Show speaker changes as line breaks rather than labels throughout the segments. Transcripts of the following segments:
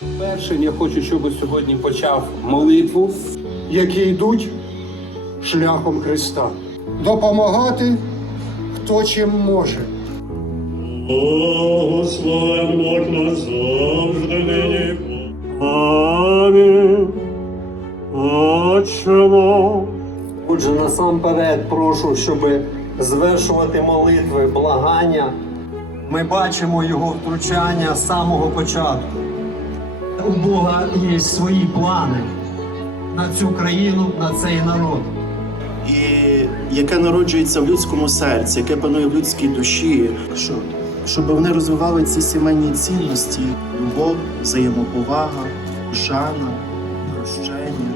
Першим я хочу, щоб сьогодні почав молитву.
які йдуть шляхом Христа. Допомагати хто чим може.
Благословен Бог назавжди нині. Амінь.
Отже, насамперед прошу, щоб звершувати молитви, благання. Ми бачимо його втручання з самого початку. У Бога є свої плани на цю країну, на цей народ.
і яке народжується в людському серці, яке панує в людській душі, що, щоб вони розвивали ці сімейні цінності: любов, взаємоповага, шана, прощення.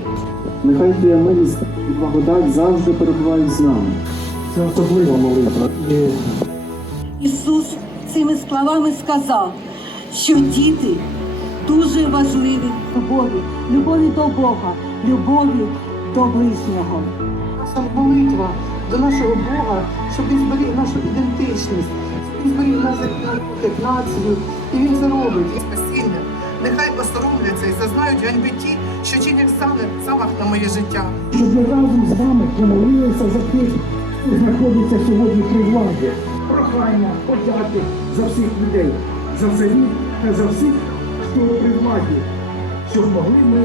Нехай твоя милість і благодать завжди перебувають з нами. Це особлива молитва.
Ісус цими словами сказав, що діти дуже важливі любові, любові до Бога, любові до ближнього.
наша молитва до нашого Бога, щоб він зберіг нашу ідентичність, щоб він зберіг нас як націю. І він це робить. І спасіння. Нехай посоромляться і зазнають ганьби ті, що чинять замах, замах на моє життя.
щоб ми разом з вами помолилися за тих, хто знаходиться сьогодні при владі. Прохання, подяки за всіх людей, за царів та за всіх, хто при владі, щоб могли ми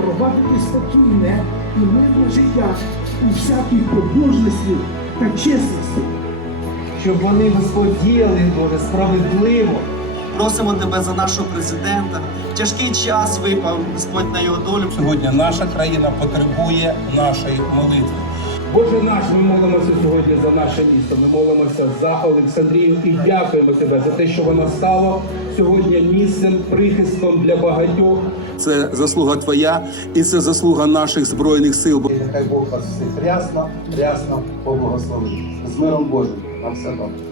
провадити спокійне і мирне життя у всякій побожності та чесності.
Щоб вони Господь діяли дуже справедливо. Просимо тебе за нашого президента. Тяжкий час випав, Господь на його долю.
Сьогодні наша країна потребує нашої молитви.
Боже наш, ми молимося сьогодні за наше місто. Ми молимося за Олександрію і дякуємо тебе за те, що вона стала сьогодні місцем прихистом для багатьох.
Це заслуга твоя і це заслуга наших збройних сил.
Нехай Бог вас всіх рясно, рясно поблагословить. З миром Божим. На все добре.